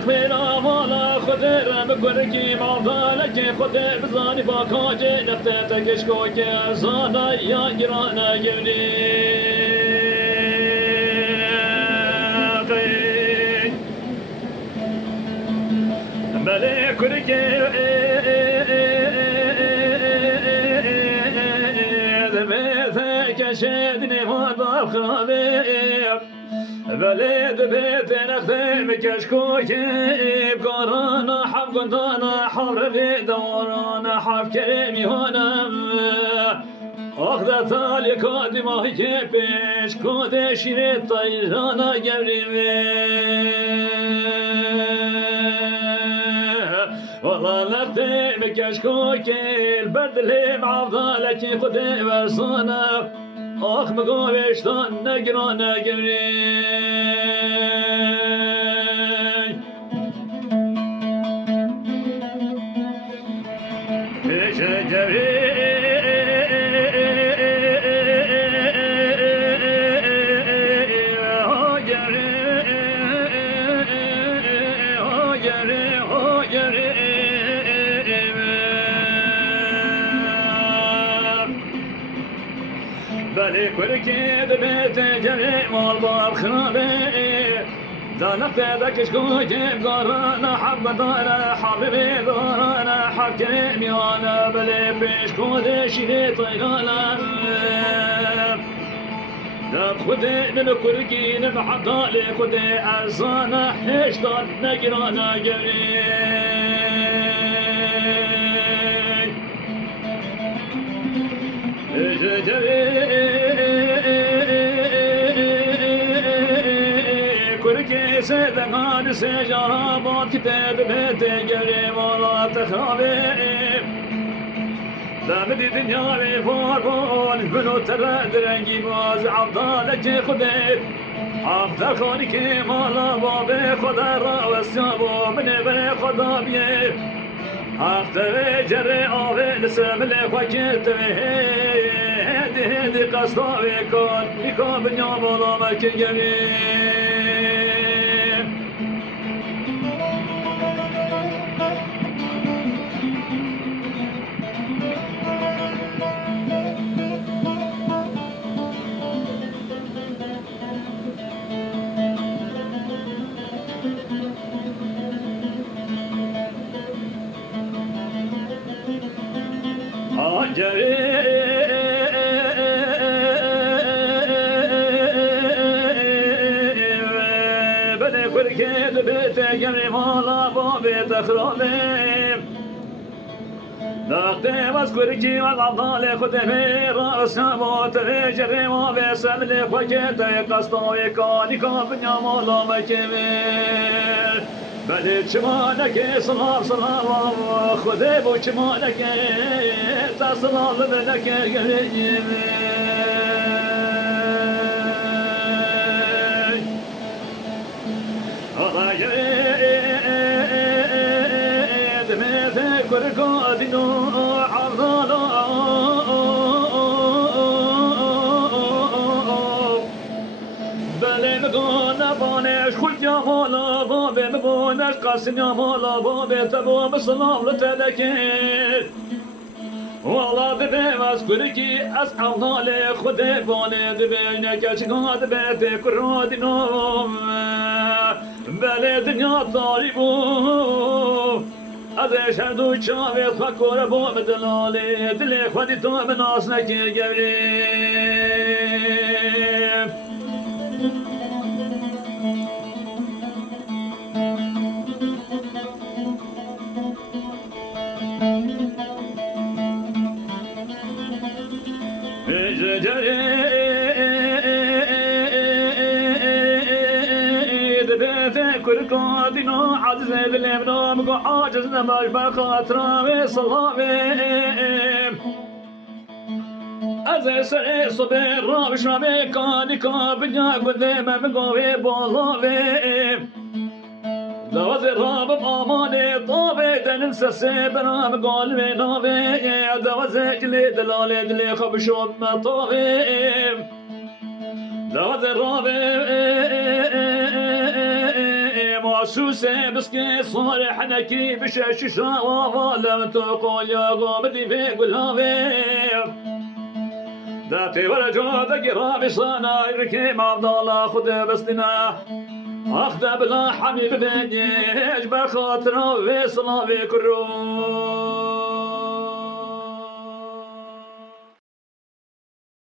خيرا مالا خدر مكركي معضلك خدر بزاني باكاجي نفتتك شكوكي زانا يا جرانا جبري ملك كركي ذبيتك شدني ما خرابي بلد بيت نخدم كشكوكي بقرانا حب قندانا حر في دورانا حب كريمي هونم أخذ ثالي كادي ما هي كيبش كودي شريط طيرانا قبري والله نخدم كشكوكي البرد اللي معضلك خدي وصانا آخ مقابشتان نگران نگری پیش جوی بلي كركي دبيت جري مال بار خرابي دانك ذاك شكوكي بقرانا حب دانا حبيبي دانا حب كريمي انا بلي بشكودي شيني طيرانا داب خدي من كركي نبحب دالي خدي ارزانا حشتان نقرانا جري كركي سيدغان سجرابات كتاب بيت جري ولا تخربي دامدي دنيا لي فاربون بنو ترد رنجي باز عبدالك خديت عبدال خانك مالا بابي خدا را وسيابو من بني خدا بيه اختر جري آوه نسم لخوكت هدي هدي قصداوي كون يكون بنيام ولا مكي جميل بني كركي دبيت جري مالا بابي تخربي نقطي مسكركي والعضالي خدمي رأس موت جري ما بيسم لي فكيت قصدوي كاني كابنيا مالا مكمل بلد شمالك صلاب صلاب خذي بو شمالك تصلاب بلك قريب الله يريد ميت كركادينو عرضالا بلي مقونا بانيش خلت يا مالا بابي مقوناش قاسم يا مالا بابي تبو بصلاة لتذكر والله دبي مسكركي أسعى نالي خدي باني دبي نكاشقات بيتي كرادي نوم بلي دنيا طالبو أزي شهدو شافي خاكور بو بدلالي دلي خدي تو بناس نكي قريب كركادينو عجز بالابنو مقو عاجز نماش بخاطرامي صلامي ازي سري صبر رابش رامي كاني كابنيا قدام مقوي بولاوي دوازي راب باماني طابي تنسى سيبنا مقالبي نابي دوازي جلي دلالي دلي خبشوب مطاغي دوازي رابي سوسه بسكي صالح نكي بشاش شاوا لم تقول يا غامدي في قلابي ذاتي ولا جودك رابي صانا يركيم عبد الله خد بسنا أخذ بلا حبيب بنيج بخاطر وصلا بكرو